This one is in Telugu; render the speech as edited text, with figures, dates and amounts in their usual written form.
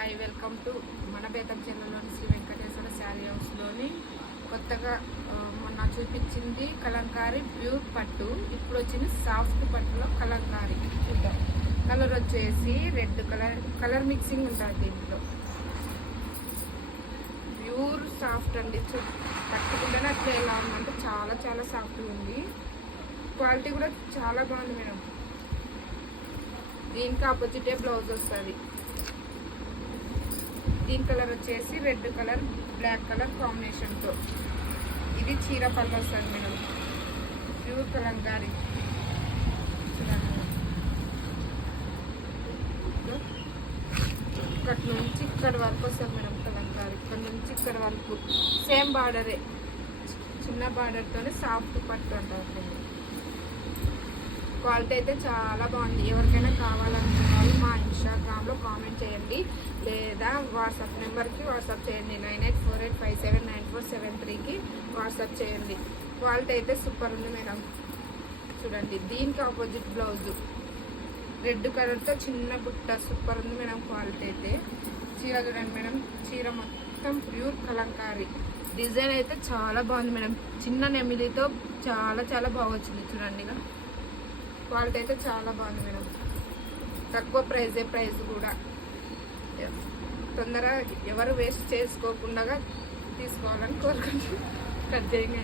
హాయ్, వెల్కమ్ టు మన బేతంచెర్లలోని శ్రీ వెంకటేశ్వర శారీ హౌస్లోని కొత్తగా మొన్న చూపించింది కలంకారీ ప్యూర్ పట్టు. ఇప్పుడు వచ్చింది సాఫ్ట్ పట్టులో కలంకారీ. చూద్దాం. కలర్ వచ్చేసి రెడ్ కలర్ మిక్సింగ్ ఉంటుంది దీంట్లో. ప్యూర్ సాఫ్ట్ అండి. పట్టుకుంటేనే అట్లా ఎలా ఉందంటే చాలా చాలా సాఫ్ట్గా ఉంది. క్వాలిటీ కూడా చాలా బాగుంది మేడం. దీనికి ఆపోజిటే బ్లౌజ్ వస్తుంది. గ్రీన్ కలర్ వచ్చేసి రెడ్ కలర్ బ్లాక్ కలర్ కాంబినేషన్తో ఇది చీర పళ్ళు వస్తుంది మేడం. ప్యూర్ కలంకారీ. ఇక్కడి నుంచి ఇక్కడ వరకు వస్తుంది మేడం కలంకారీ. ఇక్కడ నుంచి ఇక్కడ వరకు సేమ్ బార్డరే, చిన్న బార్డర్తోనే సాఫ్ట్ పట్టు అంటారు. క్వాలిటీ అయితే చాలా బాగుంది. ఎవరికైనా కావాలనుకున్న వాళ్ళు మా ఇన్స్టాగ్రామ్లో కామెంట్ చేయండి, లేదా వాట్సాప్ నెంబర్కి వాట్సాప్ చేయండి. 9848579473కి వాట్సాప్ చేయండి. క్వాలిటీ అయితే సూపర్ ఉంది మేడం. చూడండి, దీనికి ఆపోజిట్ బ్లౌజు రెడ్ కలర్తో చిన్న బుట్ట. సూపర్ ఉంది మేడం క్వాలిటీ అయితే. చీర చూడండి మేడం, చీర మొత్తం ప్యూర్ కలంకారీ. డిజైన్ అయితే చాలా బాగుంది మేడం. చిన్న నెమిలితో చాలా చాలా బాగా వచ్చింది. చూడండి, క్వాలిటీ అయితే చాలా బాగుంది మేడం. తక్కువ ప్రైస్ కూడా. తొందరగా ఎవరు వేస్ట్ చేసుకోకుండా తీసుకోవాలని కోరుకుంటున్నాను. కట్ చేయండి.